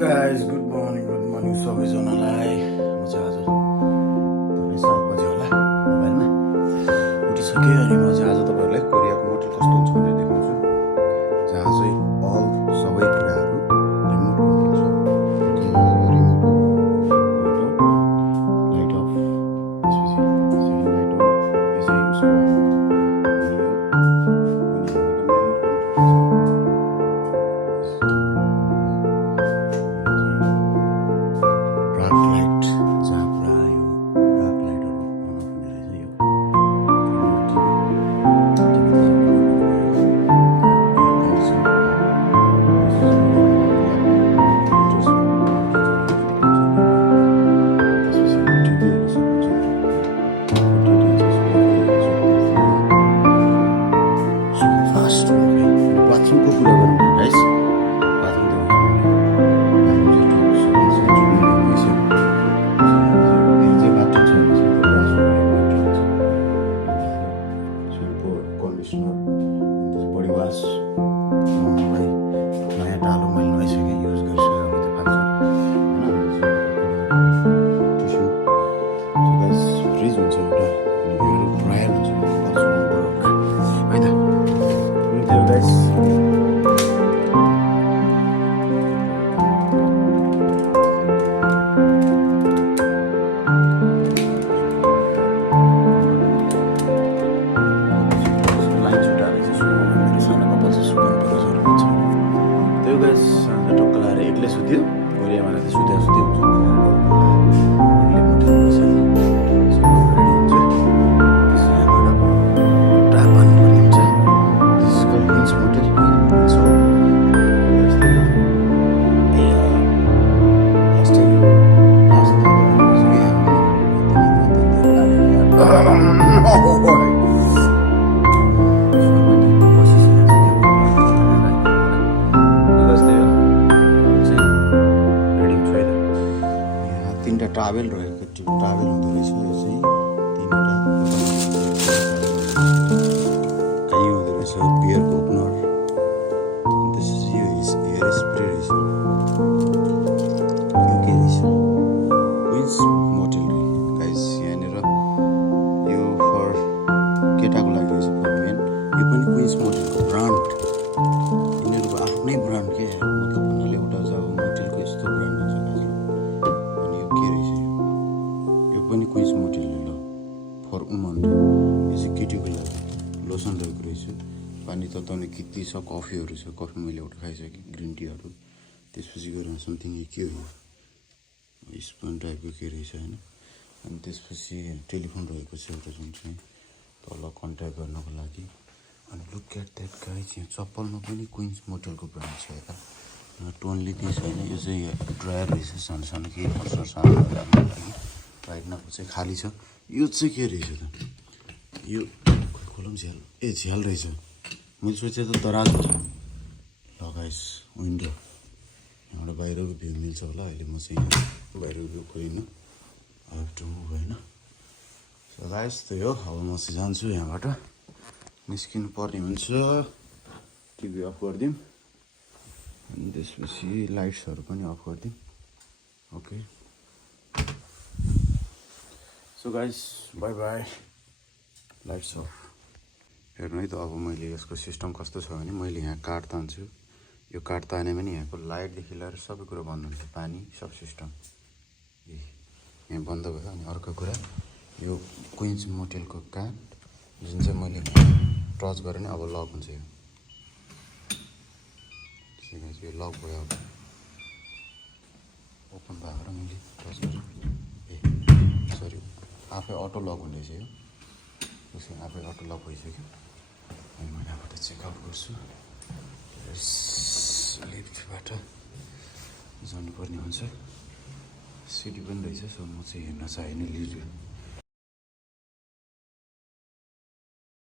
guys, good morning सबैजनालाई। म चाहिँ आज तपाईँ 7 बजे होला मोबाइलमा उठिसकेँ अनि म चाहिँ आज तपाईँहरूलाई कोरियाको मोटल कस्तो हुन्छ भनेर देखाउँछु। जहाँ चाहिँ अल सबै कुराहरू रिमोट कन्ट्रोल छ। लाइट अफ, त्यसपछि लाइट अफ, यसै उसको ट्राभल रहेको ट्राभल हुँदो रहेछ। यो चाहिँ तीनवटा कहीँ हुँदो रहेछ बियरको ओपनर, त्यसपछि यो एयर स्प्रे रहेछ। यो के रहेछ? Queens motel guys. यहाँनिर यो फर केटाको लागि रहेछ, फर मेन। यो पनि क्विन्स मोटेलको ब्रान्ड, यिनीहरूको आफ्नै ब्रान्ड के मतलब भन्नाले एउटा चाहिँ अब मोटेलको यस्तो ब्रान्ड हुन्छ। पनि क्विन्स मोटेल ल फर वुमन, यो चाहिँ केटीको लागि लोसन ल्याएको रहेछ। पानी तताउने कित्ती छ, कफीहरू छ। कफी मैले एउटा खाइसकेँ, ग्रिन टीहरू। त्यसपछि गएर समथिङ के हो यो स्पुन टाइपको के रहेछ होइन। अनि त्यसपछि टेलिफोन रहेको छ एउटा, जुन चाहिँ तल कन्ट्याक्ट गर्नको लागि। अनि लुक एट द्याट गाइज, यहाँ चप्पलमा पनि क्विन्स मोटेलको ब्रान्ड छ यता। टोनली दिस होइन, यो चाहिँ ड्रायर रहेछ सानो सानो केही खर्च सानो राख्नको लागि। राइटनाको चाहिँ खाली छ। यो चाहिँ के रहेछ त? यो खोलौँ झ्याल, झ्याल रहेछ। मैले सोचेँ त दराज हुन्छ। ल गाइस, विन्डो यहाँबाट बाहिरको भ्यू मिल्छ होला। अहिले म चाहिँ यहाँ बाहिरको भ्यू खोइनँ, टु मुभ होइन। सो गाइस त्यही हो। अब म चाहिँ जान्छु यहाँबाट, निस्किनु पर्ने हुन्छ। टिभी अफ गरिदिउँ अनि त्यसपछि लाइट्सहरू पनि अफ गरिदिउँ। Okay so guys, by by. Lights of. हेर्नु है त, अब मैले यसको सिस्टम कस्तो छ भने, मैले यहाँ कार्ड तान्छु। यो कार्ड ताने भने यहाँको लाइटदेखि लिएर सबै कुरो बन्द हुन्छ, पानी सब सिस्टम यहाँ बन्द भयो। अनि अर्को कुरा, यो क्विन्स मोटेलको कार्ड जुन चाहिँ मैले टच गरेँ नि, अब लक हुन्छ। यो लक भयो, अब ओपन भएको र मैले टच गरेँ। सरी, आफै अटो लक हुँदैछ यो। उसको आफै अटो लक भइसक्यो। अनि म यहाँबाट चेकआउट गर्छु। लिफ्टबाट जानुपर्ने हुन्छ। सिडी पनि रहेछ। सो म चाहिँ हेर्न चाहिँ नि लिफ्ट